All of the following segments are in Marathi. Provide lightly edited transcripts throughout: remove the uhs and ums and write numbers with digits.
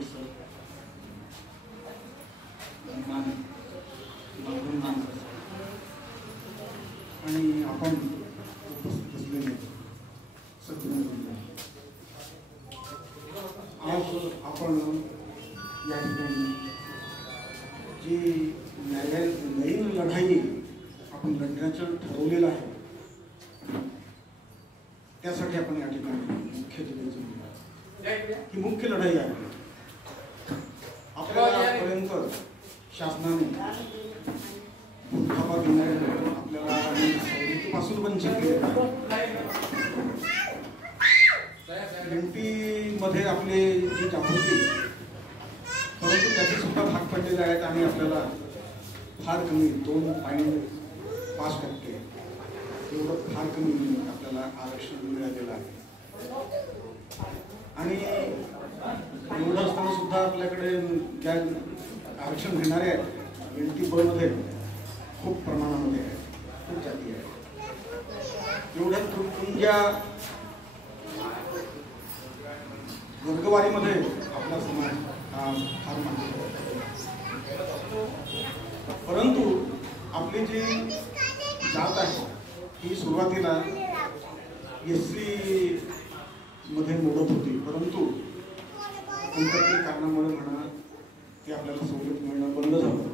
शेठ सर, मानकर सर आणि आपण उपस्थित असलेले सगळे, आज आपण या ठिकाणी जी नवीन लढाई आपण लढण्याचं ठरवलेलं आहे त्यासाठी आपण या ठिकाणी मुख्य ही मुख्य लढाई आहे. आपल्याला आजपर्यंत शासनाने मुक्ताबाद आपल्याला सवलतीपासून वंचित केलेलं आहे. मध्ये आपले जी जागृती, परंतु त्याचे सुद्धा भाग पडलेले आहेत आणि आपल्याला फार कमी 2.5% एवढं फार कमी आपल्याला आरक्षण मिळालेलं आहे. आणि एवढं असताना सुद्धा आपल्याकडे ज्या आरक्षण घेणारे आहेत NT ब मध्ये खूप प्रमाणामध्ये आहे, खूप जाती आहे. एवढ्या तुमच्या वर्गवारीमध्ये आपला समाज हा फार मानतो. परंतु आपली जी जात आहे ही सुरुवातीला SC मध्ये मोडत होती, परंतु कोणत्यातरी कारणामुळे म्हणा की आपल्याला सवलत मिळणं बंद झालं.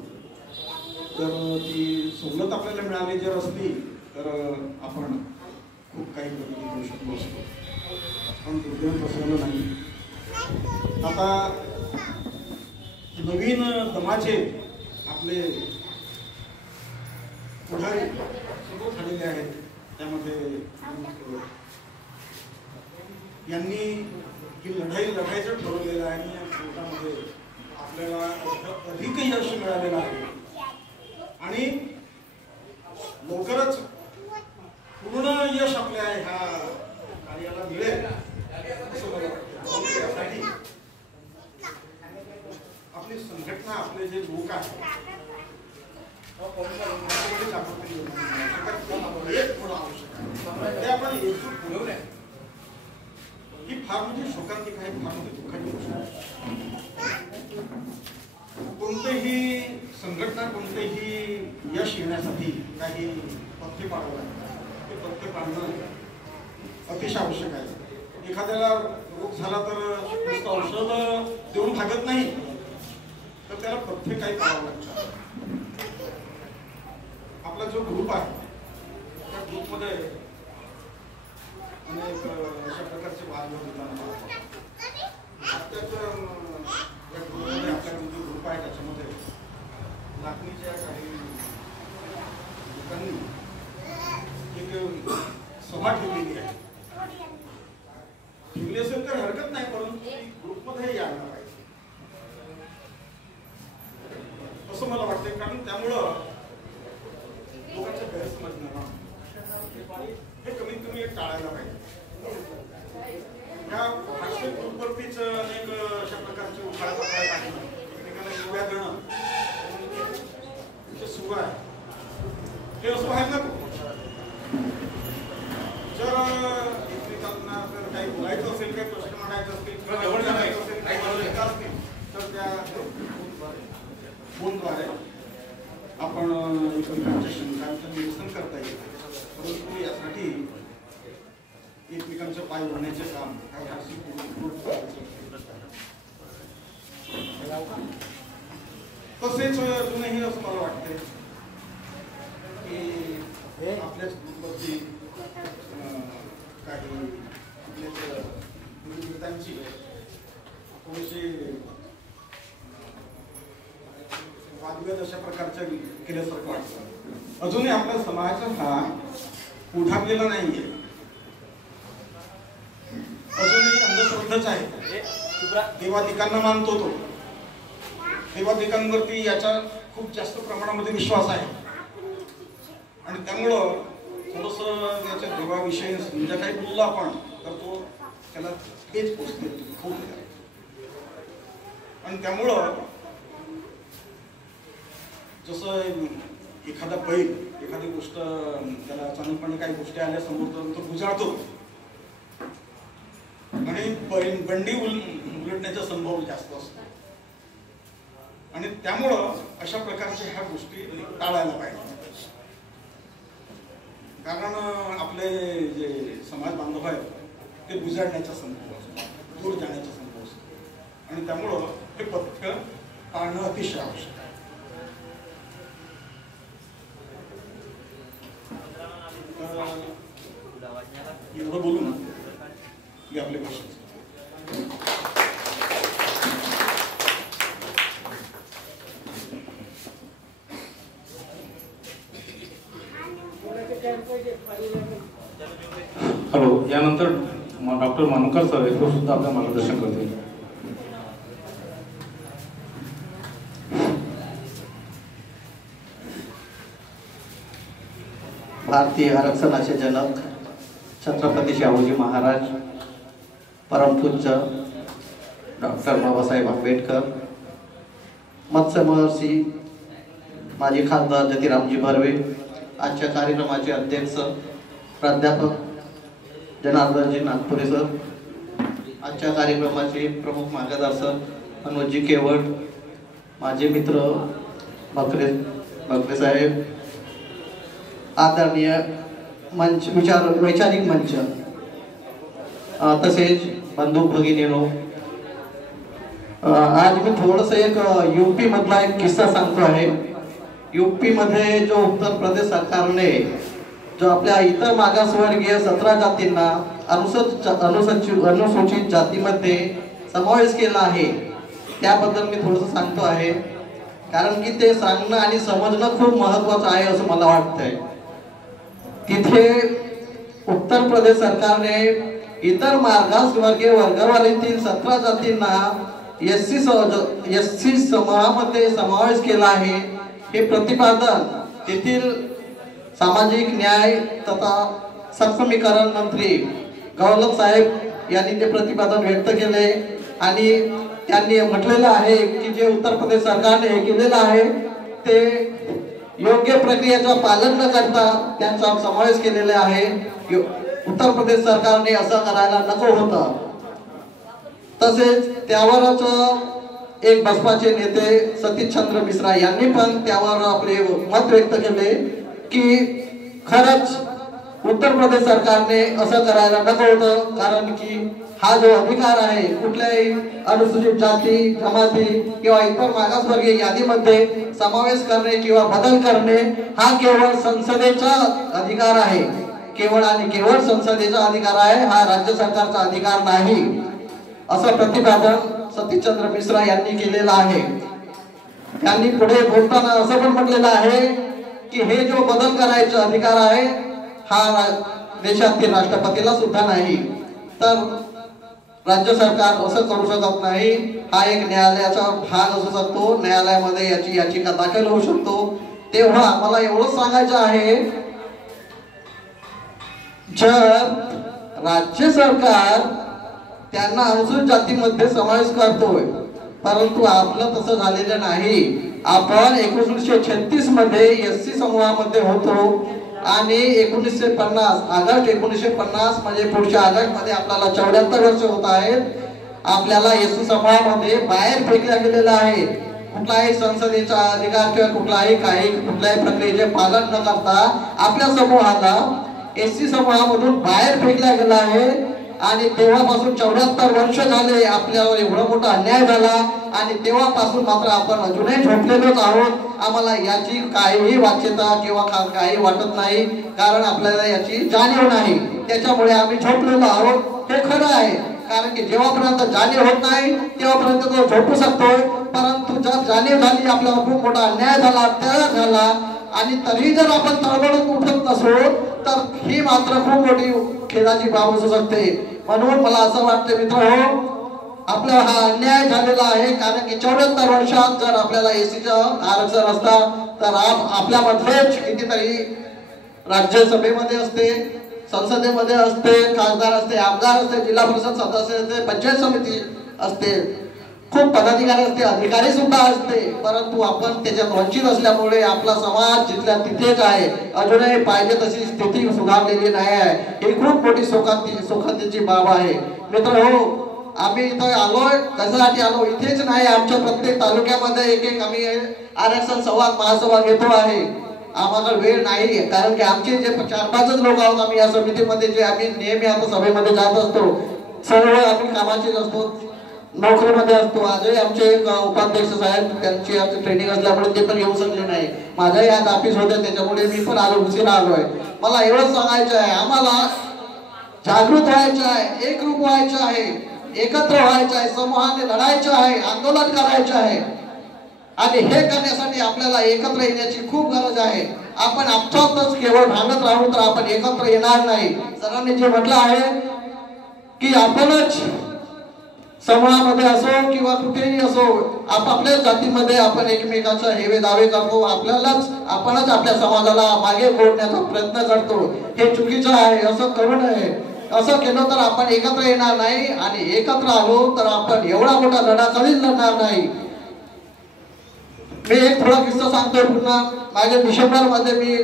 तर ती सवलत आपल्याला मिळाली जर असली तर आपण खूप काही प्रगती करू शकलो असतो, पण दुर्दैव तसं नाही. आता नवीन दमाचे आपले पुढारी सुरू झालेले आहेत, त्यामध्ये यांनी ही लढाई लढायचं ठरवलेलं आहे आणि या कोर्टामध्ये आपल्याला अधिक यश मिळालेलं आहे आणि लवकरच पूर्ण यश आपल्या ह्या कार्याला मिळेल असं मला वाटतं. त्यासाठी आपली संघटना, आपले जे लोक आहेत ते आपण एकजूट बोलवणे ही फार म्हणजे शोकांतिक आहे, फार म्हणजे दुःखाची गोष्ट आहे. कोणतेही संघटना, कोणतेही यश येण्यासाठी काही पथ्य पाळावं लागतात. ते पथ्य पाळणं अतिशय आवश्यक आहे. एखाद्याला रोग झाला तर नुसतं औषध देऊन भागत नाही, तर त्याला पथ्य काही पाळावं लागतं. आपला जो ग्रुप आहे त्या ग्रुपमध्ये अनेक अशा प्रकारचे वाद होताना आपल्या जो ग्रुप आहे त्याच्यामध्ये लाखणीच्या काही लोकांनी एक सभा ठेवलेली आहे. ठेवली असेल तर हरकत नाही, परंतु ग्रुपमध्ये यायला पाहिजे असं मला वाटतं. कारण त्यामुळं लोकांच्या गैरसमज हे कमीत कमी एक टाळायला पाहिजे. या व्हॉट्सअप ग्रुपवरतीच अनेक अशा प्रकारचे उपाय आहेत, एकमेकांना शिव्या देणं सुरू आहे. हे असं व्हायला नको. जर एकमेकांना जर काही बोलायचं असेल, काही प्रश्न मांडायचे असतील किंवा जवळ जायचं असेल, काही बोलायचं असतील तर त्या फोनद्वारे आपण एकमेकांच्या शंकांचं निरसन करता येईल. परंतु यासाठी एकमेकांचं पाय ओढण्याचे काम तसेच अजूनही असं मला वाटते की आपल्याच ग्रुपवरती काही विरोधकांची थोडीशी वादविवाद अशा प्रकारच्या केल्यासारखं वाटतं. अजूनही आपला समाज हा उठावलेला नाहीये, अजूनही अंधश्रद्धाच आहे. देवादिकांना मानतो तो, देवादिकांवरती याचा खूप जास्त प्रमाणामध्ये विश्वास आहे आणि त्यामुळं थोडस याच्या देवाविषयी म्हणजे काही बोललं आपण तर तो त्याला तेच पोचते खूप. आणि त्यामुळं जसं एखादा बैल एखादी गोष्ट त्याला अचानकपणे काही गोष्टी आल्या समोर तो गुजारतो आणि बंडी उलट बिघडण्याचा संभव जास्त असतो आणि त्यामुळं अशा प्रकारच्या ह्या गोष्टी टाळायला पाहिजे. कारण आपले जे समाज बांधव आहेत ते बुजाडण्याचा संभव असतो, दूर जाण्याचा संभव असतो आणि त्यामुळं हे पथ्य टाळणं अतिशय आवश्यक आहे. एवढं बोलून की आपले क्वेश्चन. हॅलो, यानंतर डॉक्टर मानूरकर सर हे सुद्धा आपलं मार्गदर्शन करतील. भारतीय आरक्षणाचे जनक छत्रपती शाहूजी महाराज, परमपूज्य डॉक्टर बाबासाहेब आंबेडकर, मत्स्य महर्षी माजी खासदार ज्योतिरामजी बर्वे, आजच्या कार्यक्रमाचे अध्यक्ष प्राध्यापक जनार्दनजी नागपुरे सर, आजच्या कार्यक्रमाचे प्रमुख मार्गदर्शक अनुजजी केवळ, माझे मित्र बकरे साहेब, आदरणीय मंच वैचारिक मंच, तसेच बंधू भगिनीनो, आज मी थोडंसं एक यूपी मधला एक किस्सा सांगतो आहे. यूपी मध्ये जो उत्तर प्रदेश सरकारने जो आपल्या इतर मागासवर्गीय 17 जातींना अनुसूचित जातीमध्ये समावेश केला आहे त्याबद्दल मी थोडंसं सांगतो आहे, कारण की ते सांगणं आणि समजणं खूप महत्त्वाचं आहे असं मला वाटतंय. तिथे उत्तर प्रदेश सरकारने इतर मागासवर्गीय वर्गवारीतील 17 जातींना एससी समूहामध्ये समावेश केला आहे. हे प्रतिपादन तेथील सामाजिक न्याय तथा सक्षमीकरण मंत्री गौलत साहेब यांनी ते प्रतिपादन व्यक्त केले आणि त्यांनी म्हटलेलं आहे की जे उत्तर प्रदेश सरकारने हे केलेलं आहे ते योग्य प्रक्रियेचं पालन न करता त्यांचा समावेश केलेला आहे. उत्तर प्रदेश सरकारने असं करायला नको होतं. तसेच त्यावरच एक बसपाचे नेते सतीशचंद्र मिश्रा यांनी पण त्यावर आपले मत व्यक्त केले की खरंच उत्तर प्रदेश सरकारने असं करायला नको होतं, कारण की हा जो अधिकार आहे कुठल्याही अनुसूचित जाती जमाती किंवा इतर मागासवर्गीय यादीमध्ये समावेश करणे किंवा बदल करणे हा केवळ संसदेचा अधिकार आहे. केवळ आणि केवळ संसदेचा अधिकार आहे, हा राज्य सरकारचा अधिकार नाही, असं प्रतिपादन सतीशचंद्र मिश्रा यांनी केलेलं आहे. त्यांनी पुढे बोलताना असं पण म्हटलेलं आहे की हे जो बदल करायचा अधिकार आहे हा देशातील राष्ट्रपतीला सुद्धा नाही, तर राज्य सरकार असं करू शकत नाही. हा एक न्यायालयाचा भाग असू शकतो, न्यायालयामध्ये याची याचिका दाखल होऊ शकतो. तेव्हा मला एवढंच सांगायचं आहे, जर राज्य सरकार त्यांना अनुसूचित जातीमध्ये समावेश करतोय, परंतु आपलं तसं झालेलं नाही. आपण 1936 मध्ये एससी समूहामध्ये होतो आणि 1950 ऑगस्ट 1950 म्हणजे पुढच्या ऑगस्ट मध्ये आपल्याला 74 वर्ष होत आहेत. आपल्याला एससी समूहामध्ये बाहेर फेकल्या गेलेलं आहे. कुठलाही संसदेचा अधिकार किंवा कुठल्याही प्रक्रियेचे पालन न करता आपल्या समूहाला एससी समूहामधून बाहेर फेकल्या गेला आहे आणि तेव्हापासून 74 वर्ष झाले आपल्यावर एवढा मोठा अन्याय झाला आणि तेव्हापासून मात्र आपण अजूनही झोपलेलोच आहोत. आम्हाला याची काहीही वाच्यता किंवा काही वाटत नाही, कारण आपल्याला याची जाणीव नाही, त्याच्यामुळे आम्ही झोपलेलो आहोत. हे खरं आहे, कारण की जेव्हापर्यंत जाणीव होत नाही तेव्हापर्यंत तो झोपू शकतोय, परंतु जर जाणीव झाली आपल्याला खूप मोठा अन्याय झाला, अत्याचार झाला आणि तरी जर आपण तळमळून उठत नसो तर ही मात्र खूप मोठी खेदाची बाब असू शकते. म्हणून मला असं वाटतं मित्रांनो, आपला हा अन्याय झालेला आहे, कारण की 74 वर्षात जर आपल्याला एसीचं आरक्षण असता तर आपल्यामधलेच कितीतरी राज्यसभेमध्ये असते, संसदेमध्ये असते, खासदार असते, आमदार असते, जिल्हा परिषद सदस्य असते, पंचायत समिती असते, खूप पदाधिकारी असते, अधिकारी सुद्धा असते, परंतु आपण त्याच्यात वंचित असल्यामुळे आपला समाज जिथल्या तिथेच आहे. अजूनही पाहिजे तशी स्थिती सुधारलेली नाही आहे. ही खूप मोठी शोकांतीची बाब आहे. मित्रांनो, आम्ही इथं आलोय कशासाठी आलो इथेच नाही, आमच्या प्रत्येक तालुक्यामध्ये एक आम्ही आरक्षण संवाद महासभा घेतो आहे. आम्हाला वेळ नाही कारण की आमचे जे 4-5 लोक आहोत आम्ही या समितीमध्ये, जे आम्ही नेहमी आता सभेमध्ये जात असतो, सर्व आम्ही कामाचेच असतो, नोकरीमध्ये असतो. आजही आमचे एक उपाध्यक्ष साहेब त्यांची आज ट्रेनिंग असल्यामुळे ते पण येऊ शकले नाही. माझाही आज ऑफिस होतं त्याच्यामुळे मी पण उशिरा आलोय. मला एवढंच सांगायचं आहे, आम्हाला जागृत व्हायचं आहे, एकरूप व्हायचं आहे, एकत्र व्हायचं आहे, समूहाने लढायचं आहे, आंदोलन करायचं आहे. आणि हे करण्यासाठी आपल्याला एकत्र येण्याची खूप गरज आहे. आपण आपसातच केवळ भांडत राहू तर आपण एकत्र येणार नाही. सरांनी जे म्हटलं आहे की आपणच समूहामध्ये असो किंवा कुठेही असो, आपापल्या जातीमध्ये आपण एकमेकाचा हेवे दावे करतो, आपणच आपल्या समाजाला मागे फोडण्याचा प्रयत्न करतो. हे चुकीचं आहे, असं करू नये. असं केलं तर आपण एकत्र येणार नाही आणि एकत्र आलो तर आपण एवढा मोठा लढा कधीच लढणार नाही. मी एक थोडा किस्सा सांगतोय. पुन्हा मागे डिसेंबर मध्ये मी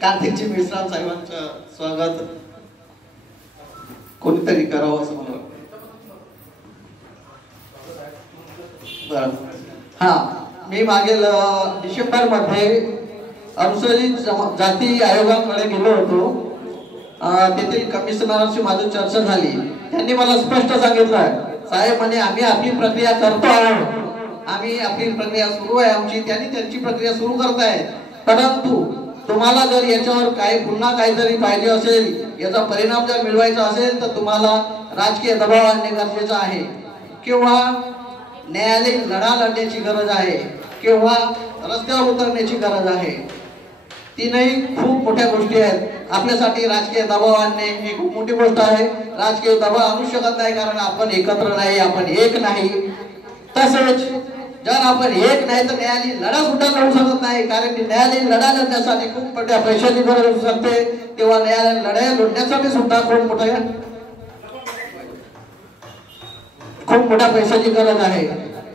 कार्तिकजी मिश्रा साहेबांचं स्वागत कोणीतरी करावं असं मला बरं. हा, मी मागील डिसेंबर मध्ये अनुसूचित जाती आयोगाकडे गेलो होतो. तेथील कमिशनरांशी माझी चर्चा झाली. त्यांनी मला स्पष्ट सांगितलं, साहेब म्हणे आम्ही आपली प्रक्रिया करतो आहोत, आम्ही आपली प्रक्रिया सुरू आहे आमची, त्यांनी त्यांची प्रक्रिया सुरू करतायत. परंतु तुम्हाला जर याच्यावर पुन्हा काहीतरी पाहिजे असेल, याचा परिणाम जर मिळवायचा असेल तर तुम्हाला राजकीय दबाव आणणे गरजेचं आहे, किंवा न्यायालयीन लढा लढण्याची गरज आहे, किंवा रस्त्यावर उतरण्याची गरज आहे. तीनही खूप मोठ्या गोष्टी आहेत. आपल्यासाठी राजकीय दबाव आणणे ही खूप मोठी गोष्ट आहे. राजकीय दबाव आणू शकत नाही कारण आपण एकत्र नाही, आपण एक नाही. तसेच जर आपण एक नाही तर न्यायालयीन लढा सुद्धा लढू शकत नाही, कारण की न्यायालयीन लढा लढण्यासाठी खूप मोठ्या पैशाची गरज असू शकते. तेव्हा न्यायालयीन लढाई लढण्यासाठी सुद्धा खूप मोठ्या पैशाची गरज आहे.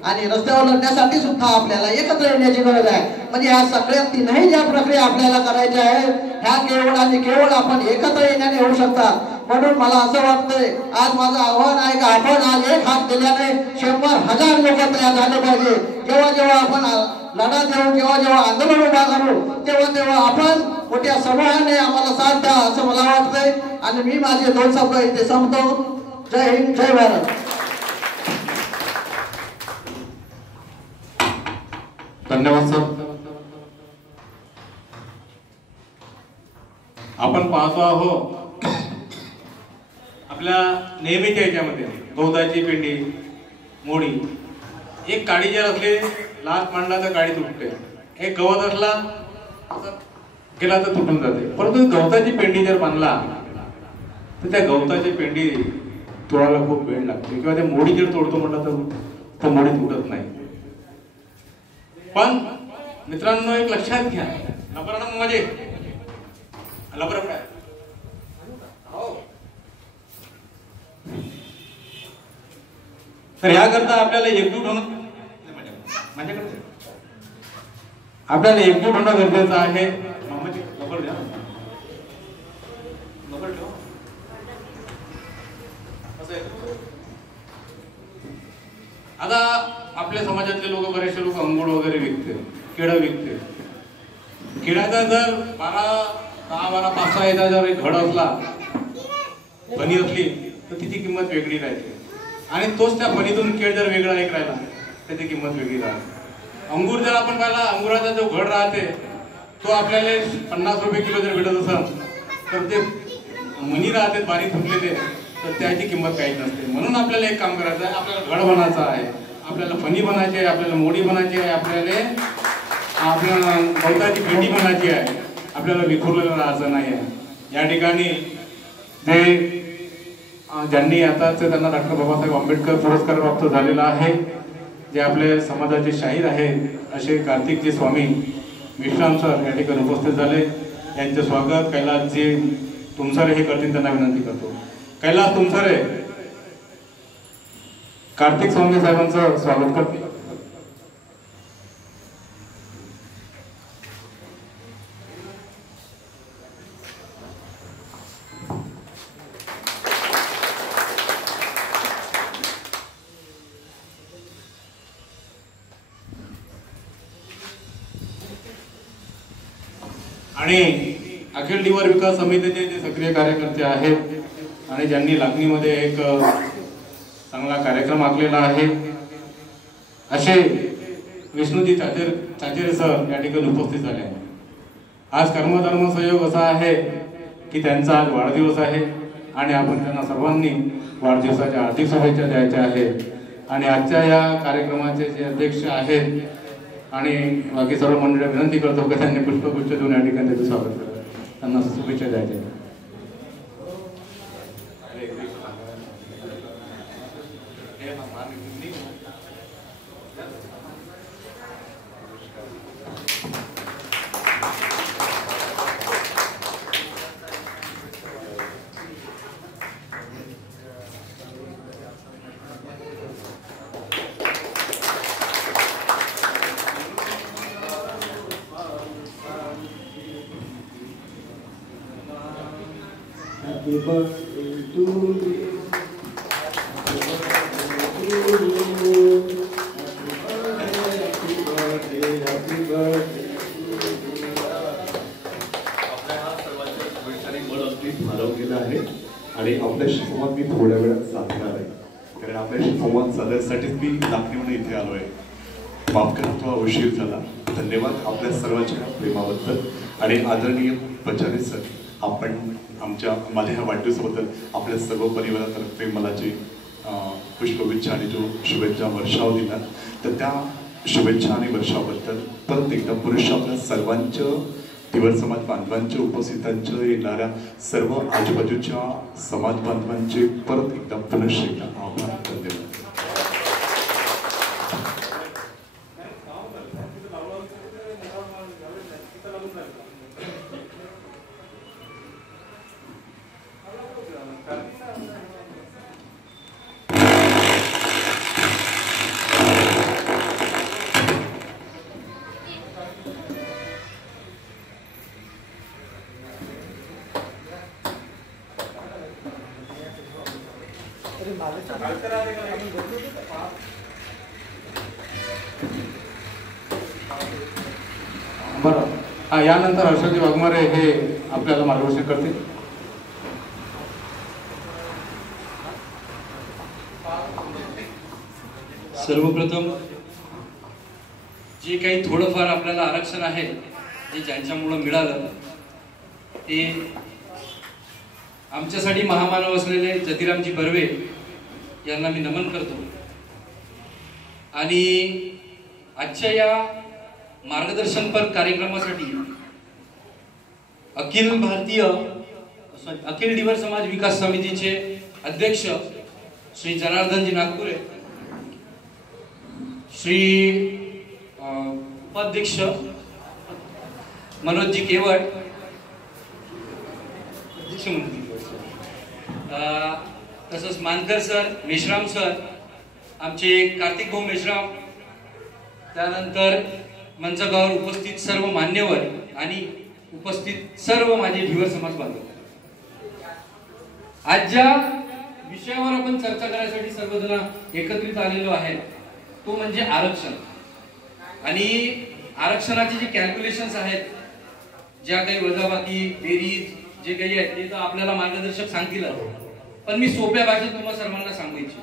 आणि रस्त्यावर लढण्यासाठी सुद्धा आपल्याला एकत्र येण्याची गरज आहे. म्हणजे ह्या सगळ्या तीनही ज्या प्रक्रिया आपल्याला करायच्या आहेत, ह्या केवळ आणि केवळ आपण एकत्र येण्याने होऊ शकतात. म्हणून मला असं वाटतंय, आज माझं आव्हान आहे की आपण आज एक हात दिल्याने 100,000 लोक तयार झाले पाहिजे. जेव्हा जेव्हा आपण लढा देऊ, जेव्हा आंदोलन उभा करू, तेव्हा आपण मोठ्या समूहाने आम्हाला साथ द्या असं मला वाटतंय. आणि मी माझे 2 शब्द इथे संपतो. जय हिंद, जय भारत. धन्यवाद सर. आपण पाहतो आहोत आपल्या नेहमीच्या याच्यामध्ये गवताची पेंडी, मोडी, एक काडी जर असली लास्ट मांडला तर काडी तुटते, एक गवत असला गेला तर तुटून जाते. परंतु गवताची पेंडी जर बांधला तर त्या गवताची पेंडी तोडायला खूप वेळ लागते, किंवा त्या मोडी जर तोडतो म्हटलं तर तो मोडी तुटत नाही. पण मित्रांनो एक लक्षात घ्या, लपरानं म्हणजे लपरा काय तर याकरता आपल्याला एकजूट होणं आपल्याला एकजूट होणं गरजेचं आहे. मामाची लपड द्या, लपड ठेवा. आता आपल्या समाजातले लोक, बरेचसे लोक अंगूळ वगैरे विकते, केळं विकते. केळाचा जर 10-12, 5-6 जर एक घड असला, फणी असली तर तिची किंमत वेगळी राहते. आणि तोच त्या फणीतून केळ जर वेगळा एक राहिला त्याची किंमत वेगळी राहते. अंगूर जर आपण पाहिला, अंगुराचा जो घड राहते तो आपल्याला 50 रुपये किलो जर भेटत असेल तर ते मणी राहते पाणी फुटलेले, तर त्याची किंमत काहीच नसते. म्हणून आपल्याला एक काम करायचं आहे, आपल्याला घड बनायचं आहे, आपल्याला फणी बनायची आहे, आपल्याला मोडी बनायची आहे, आपल्याला गवताची पेंडी बनायची आहे. आपल्याला विखुरलेलं राहायचं नाही आहे. या ठिकाणी जे ज्यांनी आताच त्यांना डॉक्टर बाबासाहेब आंबेडकर पुरस्कार प्राप्त झालेला आहे, जे आपले समाजाचे शाहीर आहेत असे कार्तिकजी स्वामी विश्राम सर या ठिकाणी उपस्थित झाले. यांचे स्वागत कैलासजी तुमसरे हे करतील, त्यांना विनंती करतो. कैलास तुमसरे कार्तिक स्वामी साहेबांचं स्वागत करतील. आणि अखिल डिवर विकास समितीचे जे सक्रिय कार्यकर्ते आहेत आणि ज्यांनी लागणीमध्ये एक चांगला कार्यक्रम आखलेला आहे असे विष्णुजी चाचेरे सर या ठिकाणी उपस्थित झाले आहेत. आज कर्मधर्म संयोग असा आहे की त्यांचा आज वाढदिवस आहे आणि आपण त्यांना सर्वांनी वाढदिवसाच्या हार्दिक शुभेच्छा द्यायच्या आहेत. आणि आजच्या या कार्यक्रमाचे जे अध्यक्ष आहेत आणि बाकी सर्व मंडळी विनंती करतो की त्यांनी पुष्पगुच्छ देऊन या ठिकाणी त्याचं स्वागत करा, त्यांना शुभेच्छा द्यायच्या. Happy birthday to you. Happy birthday, happy birthday. आपल्या हा सर्वांच्या शुभेच्छांनी मन अगदी भारावलेलं आहे आणि आपल्याशी संवाद मी थोड्या वेळात साधणार आहे, कारण आपल्याशी संवाद साधण्यासाठीच मी लागणीमध्ये इथे आलो आहे. माफ करा थोडा उशीर झाला. धन्यवाद आपल्या सर्वांच्या प्रेमाबद्दल. आणि आदरणीय बचारे सर, आपण माझ्या ह्या वाढदिवसाबद्दल आपल्या सर्व परिवारातर्फे मला जे पुष्पगुच्छ आणि जो शुभेच्छा वर्षाव दिला, तर त्या शुभेच्छा आणि वर्षाबद्दल परत एकदा पुरुष आपल्या सर्वांच्या तिवर समाज बांधवांच्या उपस्थितांच्या येणाऱ्या सर्व आजूबाजूच्या समाज बांधवांचे परत एकदा पुनश्च एकदा आभार. धन्यवाद. बरं, यानंतर हर्षजी वाघमारे हे आपल्याला मार्गदर्शन करतील. सर्वप्रथम जे काही थोडंफार आपल्याला आरक्षण आहे जे ज्यांच्यामुळं मिळालं ते आमच्यासाठी महामानव असलेले जतीरामजी बर्वे यांना मी नमन करतो. आणि आजच्या या मार्गदर्शनपर कार्यक्रमासाठी अखिल डिवर समाज विकास समितीचे अध्यक्ष श्री जनार्दनजी नागपुरे, श्री उपाध्यक्ष मनोजजी केवट, तसंच मानकर सर, मेश्राम सर, आमचे कार्तिक भाऊ मेश्राम, त्यानंतर मंचावर उपस्थित सर्व मान्यवर आणि उपस्थित सर्व माझे ढिवर समाज बांधव. आज ज्या विषयावर आपण चर्चा करण्यासाठी सर्वजण एकत्रित आलेलो आहे तो म्हणजे आरक्षण. आणि आरक्षणाचे जे कॅल्क्युलेशन्स आहेत, ज्या काही वजाबाकी बेरीज जे काही आहेत ते तर आपल्याला मार्गदर्शक सांगतील, पण मी सोप्या भाषेत तुम्हाला सर्वांना सांगू इच्छितो.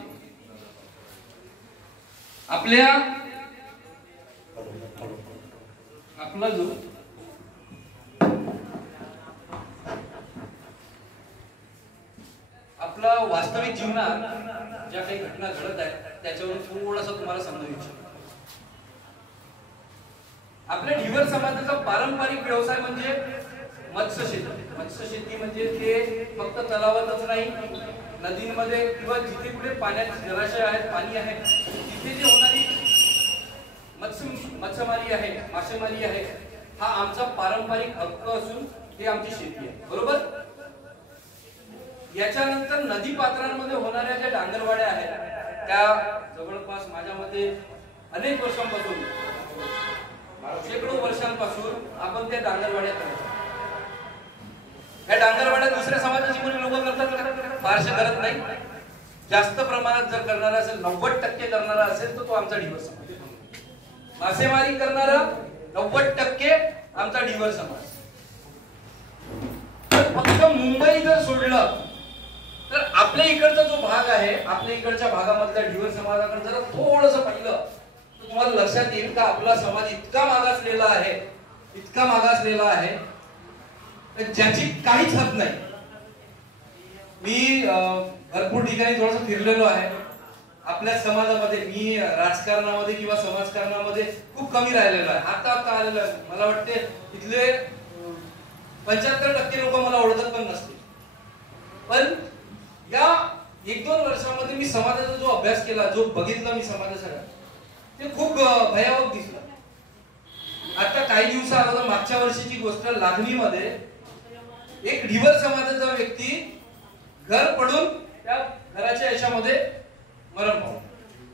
आपला जो आपला वास्तविक जीवनात ज्या काही घटना घडत आहेत त्याच्यावर थोडासा तुम्हाला समजू इच्छितो. आपल्या ढिवर समाजाचा पारंपरिक व्यवसाय म्हणजे मत्स्यशेती. मत्स्यशेती म्हणजे ते फक्त तलावातच नाही, नदींमध्ये किंवा जिथे कुठे पाण्याचे जलाशय आहेत, पाणी आहे, तिथे जी होणारी मत्स्यमारी आहे, मासेमारी आहे, हा आमचा पारंपरिक हक्क असून ही आमची शेती आहे. बरोबर. याच्यानंतर नदी पात्रांमध्ये होणाऱ्या ज्या डांगरवाड्या आहेत त्या जवळपास माझ्या मते अनेक वर्षांपासून, शेकडो वर्षांपासून आपण त्या डांगरवाड्या करतो. या डांगरवाड्या दुसऱ्या समाजाची कोणी लोक करतात, फारसे करत नाही. जास्त प्रमाणात जर करणारा असेल, 90% करणारा असेल तर तो आमचा ढिवर समाज. मासेमारी करणारा 90% आमचा ढिवर समाज. नुसतं मुंबई जर सोडलं तर आपल्या इकडचा जो भाग आहे, आपल्या इकडच्या भागामधल्या ढिवर समाजाकडे जर थोडंसं पाहिलं तर तुम्हाला लक्षात येईल का आपला समाज इतका मागासलेला आहे, इतका मागासलेला आहे ज्याची काहीच हद नाही. मी भरपूर ठिकाणी थोडंसं फिरलेलो आहे. आपल्या समाजामध्ये मी राजकारणामध्ये किंवा समाजकारणामध्ये खूप कमी राहिलेलो आहे. आता आलेलो आहे. मला वाटते इथले 75% लोक मला ओळखत पण नसतील. पण या 1-2 वर्षामध्ये मी समाजाचा जो अभ्यास केला, जो बघितला मी समाजाचा, ते खूप भयावह दिसलं. आता काही दिवसा अगोदर मागच्या वर्षीची गोष्ट, लागणीमध्ये एक ढिवर समाजाचा व्यक्ती घर पडून त्या घराच्या याच्यामध्ये मरण पावला,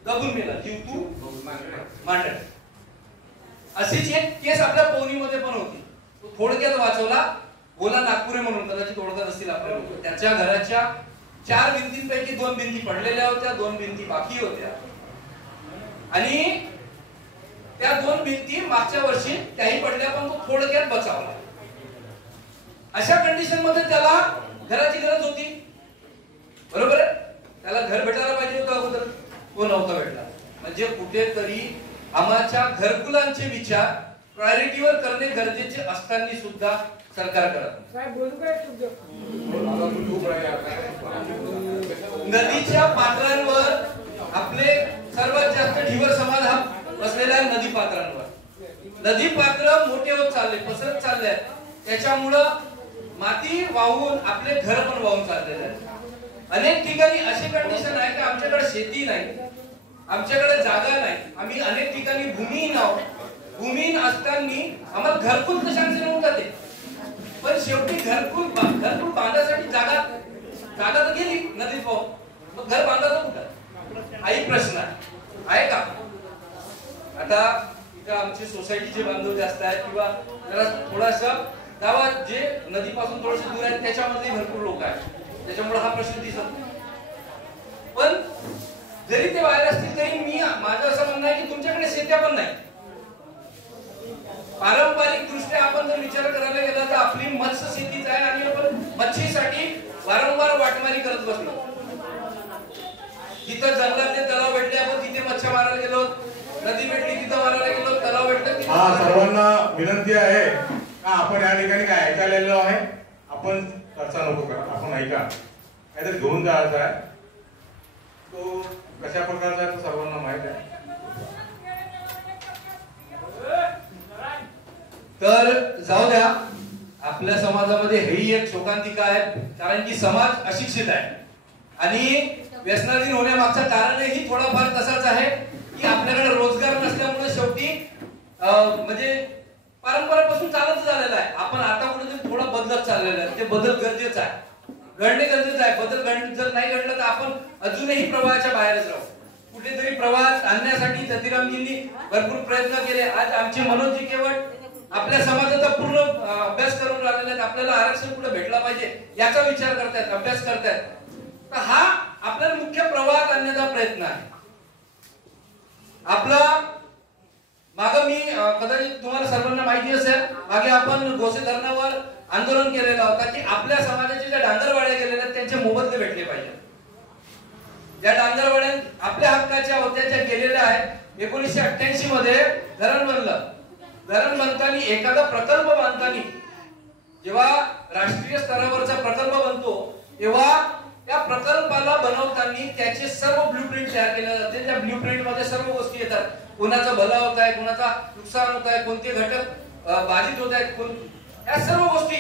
दबून मेला, जीव तू मांडत. अशीच एक केस आपल्या पवनीमध्ये पण होती. तो थोडक्यात वाचवला. बोला नागपुरे म्हणून कदाचित ओळखत असतील आपल्या लोक. त्याच्या घराच्या 4 भिंतींपैकी 2 भिंती पडलेल्या होत्या, 2 भिंती बाकी होत्या आणि त्या 2 भिंती मागच्या वर्षी त्याही पडल्या, पण तो थोडक्यात बचावला. अशा कंडिशन मध्ये त्याला घराची गरज होती, बरोबर आहे. त्याला घर भेटायला पाहिजे होतं अगोदर, तो नव्हता भेटला. म्हणजे कुठेतरी आम्हाच्या घरकुलांचे विचार प्रायोरिटीवर करणे गरजेचे असताना सुद्धा सरकार करत नाही. नदीच्या पात्रांवर आपले सर्वात जास्त ढिवर समाज हा बसलेला आहे. नदी पात्रांवर नदी पात्र मोठे होत चालले, पसरत चालले. त्याच्यामुळं माती वाहून आपले घर पण वाहून चाललेले आहेत. अनेक ठिकाणी अशी कंडिशन आहे की आमच्याकडे शेती नाही, आमच्याकडे जागा नाही, आम्ही अनेक ठिकाणी भूमिहीन आहोत. भूमिहीन असताना आम्हाला घरकुल कशाने नव्हता ते, पण शेवटी घरकुल बांधण्यासाठी जागा तर गेली नदीत वाहून, मग घर बांधायचं कुठं? हाही प्रश्न आहे का? आता इथं आमची सोसायटीचे बांधव जास्त आहेत किंवा जरा थोडासा गावात जे नदीपासून थोडस दूर आहे त्याच्यामध्ये भरपूर लोक आहेत, त्याच्यामुळे हा प्रश्न दिसत नाही. पण जरी ते बाहेर असतील तरी माझं असं म्हणणं आहे की तुमच्याकडे शेत्या पण नाही. पारंपरिक दृष्ट्या आपण जर विचार करायला गेला तर आपली मत्स्य शेतीच आहे आणि आपण मच्छीसाठी वारंवार वाटमारी करत बसलो. जिथं जंगलातले तलाव भेटले आपण तिथे मच्छी मारायला गेलो, नदी भेटली तिथं मारायला गेलो, तलाव भेटलं. सर्वांना विनंती आहे का आपण या ठिकाणी काय ऐकायला आलेलो आहे, आपण चर्चा नको करा, आपण ऐका. काहीतरी घेऊन जायचा आहे, तो कशा प्रकारचा आहे तो सर्वांना माहित आहे. तर जाऊ द्या, आपल्या समाजामध्ये हेही एक शोकांतिका आहे, कारण की समाज अशिक्षित आहे आणि व्यसनाधीन होण्यामागचं कारणही थोडंफार तसंच आहे की आपल्याकडे रोजगार नसल्यामुळे शेवटी म्हणजे परंपरेपासून चालत झालेला आहे. आपण आता कुठेतरी थोडा बदलत चाललेला आहे. ते बदल गरजेचं आहे, घडणे गरजेचं आहे. बदल जर नाही घडलं तर आपण अजूनही प्रवाहाच्या बाहेरच राहू. कुठेतरी प्रवाहात आणण्यासाठी जतीरामजींनी भरपूर प्रयत्न केले. आज आमचे मनोजी केवळ आपल्या समाजाचा पूर्ण अभ्यास करून राहिलेले आहेत. आपल्याला आरक्षण कुठे भेटला पाहिजे याचा विचार करतायत, अभ्यास करतायत. तर हा आपल्याला मुख्य प्रवाहात आणण्याचा प्रयत्न आहे आपला. मागे मी कदाचित तुम्हाला सर्वांना माहिती असेल, मागे आपण गोसे धरणावर आंदोलन केलेलं होता की आपल्या समाजाचे ज्या डांगरवाड्या गेलेल्या आहेत त्यांचे मोबदले भेटले पाहिजे. ज्या डांगरवाड्या आपल्या हक्काच्या होत्या त्या गेलेल्या आहेत. 1988 मध्ये धरण बनलं. धरण बांधताना एखादा प्रकल्प बांधताना जेव्हा राष्ट्रीय स्तरावरचा प्रकल्प बनतो तेव्हा त्या प्रकल्पाला बनवताना त्याचे सर्व ब्लूप्रिंट तयार केले जाते. त्या ब्लूप्रिंट मध्ये सर्व गोष्टी येतात. कोणाचा भला होत आहे, कोणाचा नुकसान होत आहे, कोणते घटक बाधित होत आहेत, या सर्व गोष्टी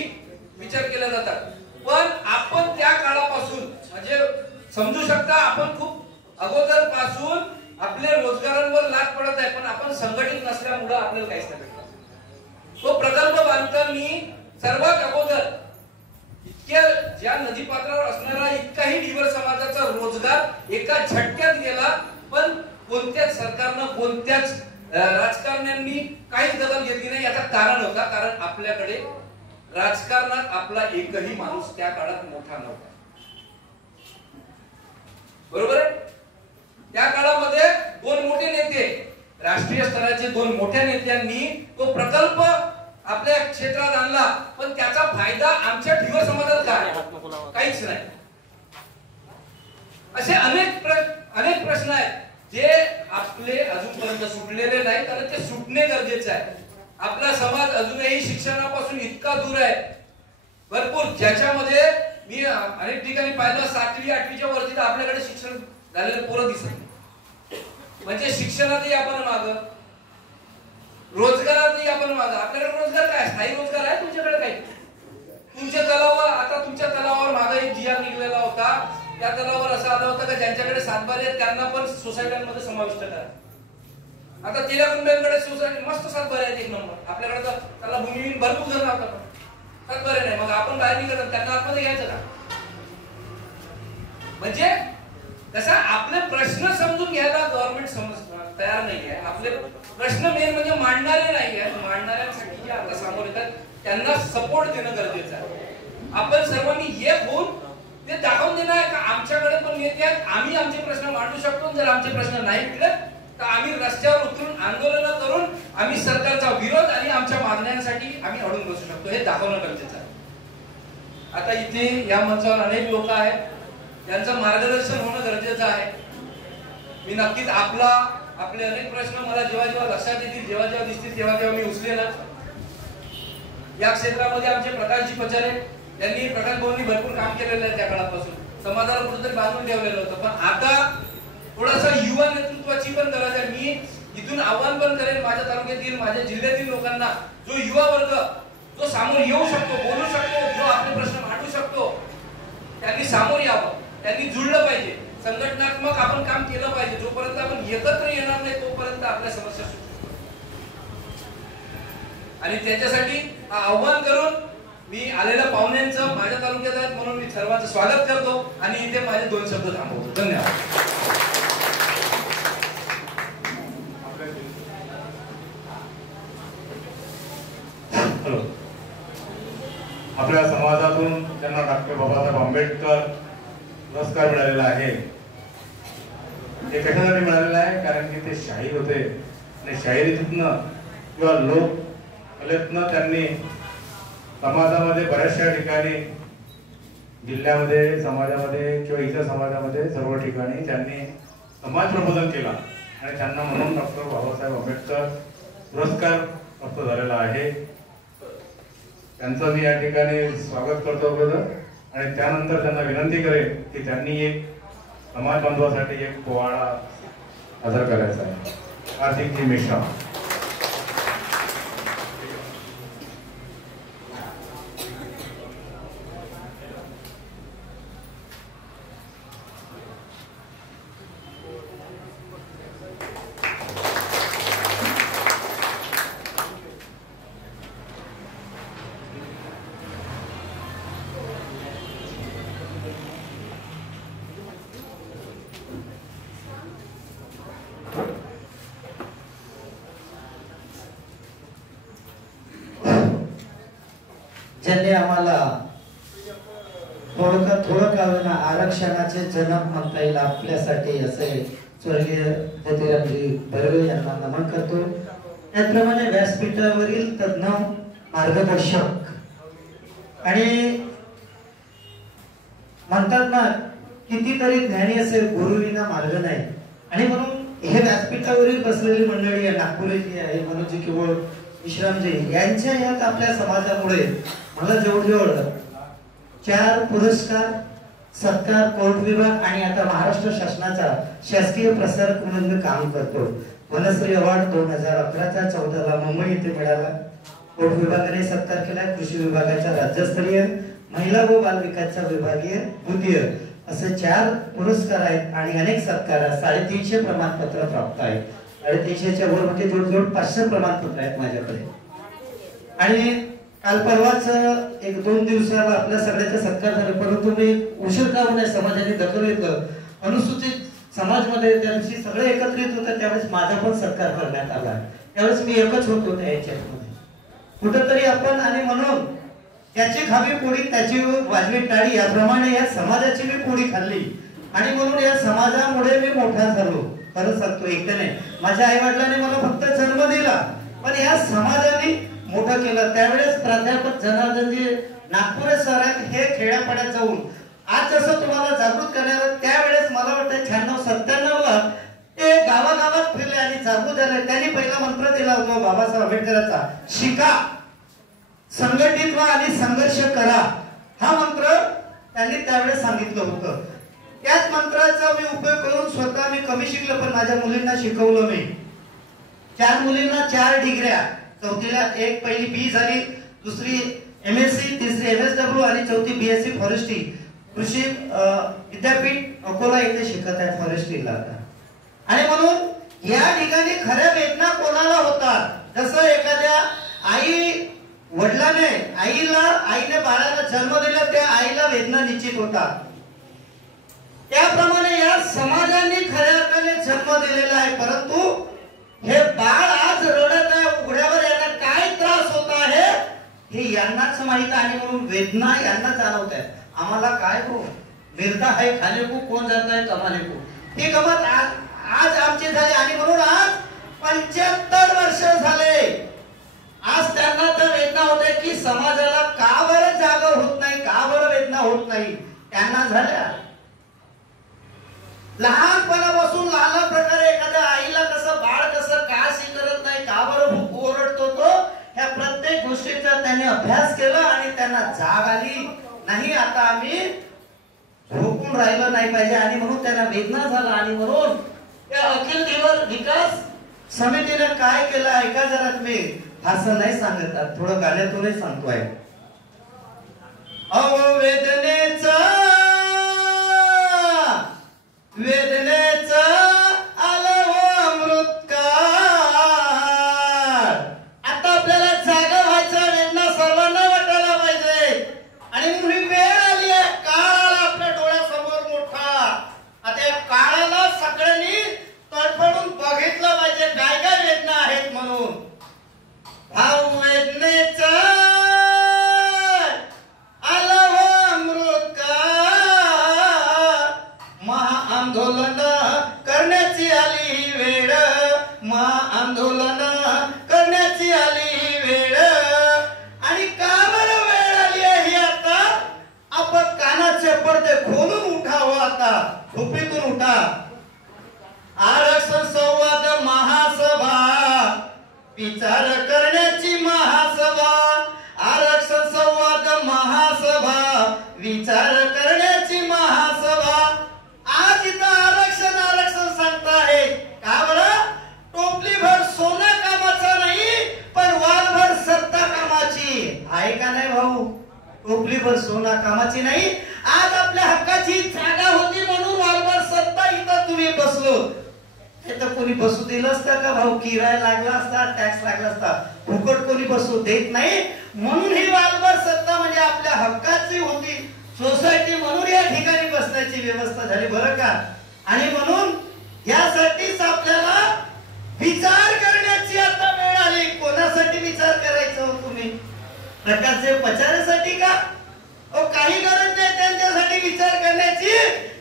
विचार केल्या जातात. पण आपण त्या काळापासून म्हणजे समजू शकता आपण खूप अगोदर पासून आपले रोजगारांवर लाद पडत आहे, पण आपण संघटित नसल्यामुळे आपल्याला काहीच नाही भेटत. तो प्रकल्प बांधताना सर्वात अगोदर इतक्या ज्या नदीपात्रावर असणारा इतकाही ढिवर समाजाचा रोजगार एका झटक्यात गेला, पण कोणत्याच सरकारनं कोणत्याच राजकारण्यांनी काहीच दखल घेतली नाही. याचं कारण होता कारण आपल्याकडे राजकारणात आपला एकही माणूस त्या काळात मोठा नव्हता, बरोबर आहे. त्या काळामध्ये 2 मोठे नेते, राष्ट्रीय स्तराचे 2 मोठ्या नेत्यांनी तो प्रकल्प आपल्या क्षेत्रात आणला, पण त्याचा फायदा आमच्या ठिवर समाजात काय? काहीच नाही. असे अनेक प्रश्न आहेत जे आपले अजूनपर्यंत सुटलेले नाहीत आणि ते सुटणे गरजेचे आहे. आपला समाज अजूनही शिक्षणापासून इतका दूर आहे, भरपूर, ज्याच्यामध्ये मी अनेक ठिकाणी पाहिलं 7वी 8वीच्या वरती तर आपल्याकडे शिक्षण झालेले पोरं दिसत. म्हणजे शिक्षणातही आपण मागं, रोजगारातही आपण मागं. आपल्याकडे रोजगार काय? स्थायी रोजगार आहे तुमच्याकडे? काही तुमच्या तलावावर, आता तुमच्या तलावावर मागे एक GR निघलेला होता. त्या तलावावर असं आलं होतं का ज्यांच्याकडे 7 बारे आहेत त्यांना पण सोसायट्यांमध्ये समाविष्ट करा. आता तिला कुंड्यांकडे सोसायटी मस्त 7 बारे आहेत, एक नंबर. आपल्याकडे तर त्याला भूमिहीन भरपूर जण राहतात, 7 बारे नाही. मग आपण काय नाही करत, त्यांना आतमध्ये घ्यायचं का? म्हणजे कसा आपले प्रश्न समजून घ्यायला गव्हर्नमेंट तयार नाही आहे. आपले प्रश्न मेन म्हणजे मांडणारे नाही आहे. मांडणाऱ्यांसाठी जे आता समोर येतात त्यांना सपोर्ट देणं गरजेचं आहे. आपण सर्वांनी एक होऊन ते दाखवून देणं आहे का आमच्याकडे पण नेते आहेत, आम्ही आमचे प्रश्न मांडू शकतो. जर आमचे प्रश्न नाही मिळले तर आम्ही रस्त्यावर उतरून आंदोलन करून आम्ही सरकारचा विरोध आणि आमच्या मागण्यांसाठी आम्ही अडून बसू शकतो, हे दाखवणं गरजेचं आहे. आता इथे या मंचावर अनेक लोक आहेत, त्यांचं मार्गदर्शन होणं गरजेचं आहे. मी नक्कीच आपले अनेक प्रश्न मला जेव्हा लक्षात येतील, जेव्हा दिसतील तेव्हा मी उचलेला. या क्षेत्रामध्ये आमचे प्रकाशजी पचारे यांनी प्रकाश भवनी भरपूर काम केलेलं आहे. त्या काळापासून समाजाला कुठेतरी बांधून ठेवलेलं होतं. पण आता थोडासा युवा नेतृत्वाची पण गरज आहे. मी इथून आव्हान पण करेन माझ्या तालुक्यातील, माझ्या जिल्ह्यातील लोकांना, जो युवा वर्ग जो समोर येऊ शकतो, बोलू शकतो, जो आपले प्रश्न मांडू शकतो, त्यांनी समोर यावं, त्यांनी जुळलं पाहिजे. संघटनात्मक आपण काम केलं पाहिजे. जोपर्यंत आपण एकत्र येणार नाही तोपर्यंत आपल्या समस्या सुटू. आणि त्याच्यासाठी आव्हान करून मी आलेल्या पाहुण्यांचं माझ्या तालुक्यात आहेत म्हणून मी सर्वांचं स्वागत करतो आणि इथे माझे 2 शब्द थांबवतो. धन्यवाद. आपल्या समाजातून त्यांना डॉक्टर बाबासाहेब आंबेडकर पुरस्कार मिळालेला आहे. हे कशासाठी मिळालेलं आहे? कारण की ते शाहीर होते आणि शाहिरीतनं किंवा लोक कलेतनं त्यांनी समाजामध्ये बऱ्याचशा ठिकाणी, जिल्ह्यामध्ये, समाजामध्ये किंवा इतर समाजामध्ये सर्व ठिकाणी त्यांनी समाज प्रबोधन केला आणि त्यांना म्हणून डॉक्टर बाबासाहेब आंबेडकर पुरस्कार प्राप्त झालेला आहे. त्यांचं मी या ठिकाणी स्वागत करतो अगोदर आणि त्यानंतर त्यांना विनंती करेन की त्यांनी एक समाज बांधवासाठी एक पोवाडा सादर करायचा आहे. कार्तिक जी मिश्रा. ज्यांनी आम्हाला थोडं का होईना आरक्षणाचे जनक म्हणता येईल आपल्यासाठी असे स्वर्गीय ज्योतिरामजी बर्वे यांना नमन करतो. त्याचप्रमाणे व्यासपीठावरील तज्ञ मार्गदर्शक आणि म्हणतात ना कितीतरी ज्ञानी असे गुरुविना मार्ग नाही. आणि म्हणून हे व्यासपीठावरील बसलेली मंडळी आहे, नागपुरेची आहे, मनोजी किंवा विश्रामजी यांच्या यात आपल्या समाजामुळे मला जवळजवळ 4 पुरस्कार, सत्कार, कोर्ट विभाग आणि आता महाराष्ट्र शासनाचा शासकीय प्रसारक म्हणून मी काम करतो. वनश्री अवॉर्ड 2011चा 14ला मुंबई येथे मिळाला. कोर्ट विभागाने सत्कार केला. कृषी विभागाचा राज्यस्तरीय, महिला व बाल विकासचा विभागीय द्वितीय असे 4 पुरस्कार आहेत आणि अनेक सत्कार, 350 प्रमाणपत्र प्राप्त आहेत. 350च्या वर म्हणजे जवळजवळ 500 प्रमाणपत्र आहेत माझ्याकडे. आणि काल परवाच 1-2 दिवसाला आपल्या सगळ्याचा सत्कार झाला. परंतु मी उशीर का होण्या समाजाने दखल घेतलं. अनुसूचित समाजमध्ये त्या दिवशी सगळे एकत्रित होते त्यावेळेस माझा पण सत्कार करण्यात आला. त्यावेळेस मी एकच होतो त्या याच्यामध्ये कुठंतरी आपण. आणि म्हणून त्याची खावी पोळी त्याची वाजवी टाळी याप्रमाणे या समाजाची मी पोळी खाल्ली आणि म्हणून या समाजामुळे मी मोठा झालो. खरं सांगतो, एकट्याने माझ्या आई वडिलांनी मला फक्त जन्म दिला, पण या समाजाने मोठं केलं त्यावेळेस प्राध्यापक जनार्दनजी नागपूर सर आहेत हे खेड्यापाड्यात जाऊन आज जसं तुम्हाला जागृत करणार त्यावेळेस मला वाटतं 96-97ला ते गावागावात फिरले आणि जागृत झाले. त्यांनी पहिला मंत्र दिला होता बाबासाहेब आंबेडकरांचा, शिका, संघटित व्हा आणि संघर्ष करा. हा मंत्र त्यांनी त्यावेळेस सांगितलं होतं. त्याच मंत्राचा मी उपयोग करून स्वतः मी कमी शिकलो पण माझ्या मुलींना शिकवलं मी. 4 मुलींना 4 डिग्र्या, चौथीला एक पहिली बी झाली, दुसरी MSc, तिसरी MSW आणि चौथी BSc फॉरेस्ट्री कृषी विद्यापीठ अकोला येथे शिकत आहेत फॉरेस्ट्रीला. आणि म्हणून या ठिकाणी खऱ्या वेदना कोणाला होतात, जसं एखाद्या आई वडिलाने आईने बाळाला जन्म दिला त्या आईला वेदना निश्चित होतात, त्याप्रमाणे या समाजाने खऱ्या अर्थाने जन्म दिलेला आहे. परंतु हे बाळ आज रडत आहे उघड्यावर, यांना काय त्रास होत आहे हे यांनाच माहित आहे. आणि म्हणून वेदना यांना जाणवत आहे. आम्हाला काय हो मिळता आहे खाले को कोण जात आहे कमाले को, ही गमत आज आमची झाली. आणि म्हणून आज 75 वर्ष झाले आज त्यांना तर वेदना होते की समाजाला का बरं जागा होत नाही, का बरं वेदना होत नाही त्यांना झाल्या. लहानपणापासून लहान प्रकारे एखाद्या आईला कसं बाळ कसं का करत नाही, का बरं भूक ओरडतो तो, ह्या प्रत्येक गोष्टीचा त्याने अभ्यास केला आणि त्यांना जाग आली नाही आता आम्ही झोपून राहिलं नाही पाहिजे. आणि म्हणून त्यांना वेदना झाला. आणि म्हणून त्या अखिल धीवर विकास समितीने काय केलं ऐका जरा तुम्ही. असं नाही सांगत, थोडं गाण्यातूनच सांगतोय. वेदनेचा आलं हो अमृतकाळ. आता आपल्याला जागा व्हायचा, वेदना सर्वांना वाटायला पाहिजे. आणि ही वेळ आली आहे, काळ आपल्या डोळ्यासमोर मोठा. आता या काळाला सगळ्यांनी तडफडून बघितलं पाहिजे काय काय वेदना आहेत म्हणून. वेदनेचा आलं हो अमृतकाळ. महाआंदोलन करण्याची आली ही वेळ, महाआंदोलन करण्याची आली ही वेळ. आणि का बरं वेळ आली आहे ही आता आपण कानाचे पडदे खोलून उठावं, आता झोपेतून उठा. आरक्षण संवाद महासभा, विचार करण्याची महासभा, आरक्षण संवाद महासभा, विचार करण्याची महासभा. आज इथं आरक्षण सांगताय का बरं, टोपलीभर सोनं कामाचं नाही पण वालभर सत्ता कामाची आहे का नाही भाऊ. टोपलीभर सोना कामाची नाही. आज आपल्या हक्काची जागा होती म्हणून वालभर सत्ता इथं तुम्ही बसलो. हे तर कोणी बसू दिलं असतं का भाऊ, किराया लागला असता, टॅक्स लागला असता, फुकट कोणी बसू देत नाही. म्हणून ही वालभर सत्ता म्हणजे आपल्या हक्काची होती सोसायटी, म्हणून या ठिकाणी बसण्याची व्यवस्था झाली बरं का. आणि म्हणून यासाठीच आपल्याला विचार करण्याची आता वेळ आली. कोणासाठी विचार करायचा हो तुम्ही, प्रकारचे पचारासाठी का? काही गरज नाही त्यांच्यासाठी विचार करण्याची.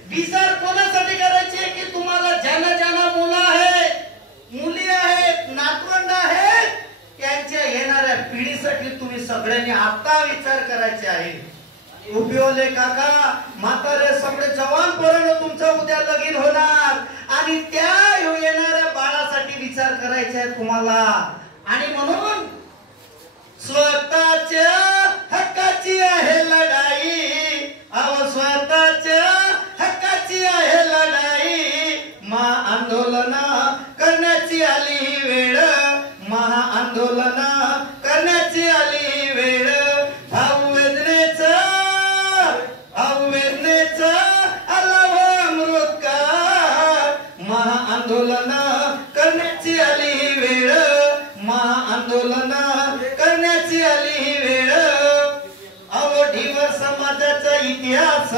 विचार कोणासाठी करायचे की तुम्हाला ज्यांना ज्यांना मुलं आहेत, मुली आहेत, नातवंड आहेत, त्यांच्या येणाऱ्या पिढीसाठी तुम्ही सगळ्यांनी आता विचार करायचे आहे. उभेवाले काका म्हातारे सगळे जवान पोरांनो तुमचं उद्या लगीन होणार आणि त्या येणाऱ्या बाळासाठी विचार करायचे आहे तुम्हाला. आणि म्हणून स्वतःच्या हक्काची आहे लढाई, अव स्वतःच्या हक्काची आहे लढाई. महाआंदोलन करण्याची आली ही वेळ, महाआंदोलन करण्याची आली ही वेळ. वेदनेचा आला हो अमृतकाळ. महाआंदोलन करण्याची आली ही वेळ, महाआंदोलन करण्याची आली ही वेळ. अवढीवर समाजाचा इतिहास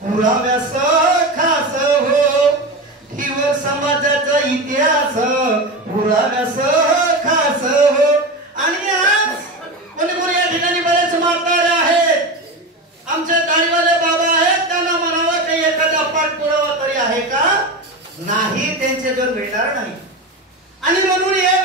पुराव्यास खास हो, ढीवर समाजाचा इतिहास पुराव्यास खास हो. आणि आज कोणी या ठिकाणी बरेच म्हातारे आहेत, आमचे दाढीवाले बाबा आहेत, त्यांना म्हणावं काही एखादा पाठपुरावा तरी आहे का? नाही, त्यांचे जर मिळणार नाही. आणि म्हणून या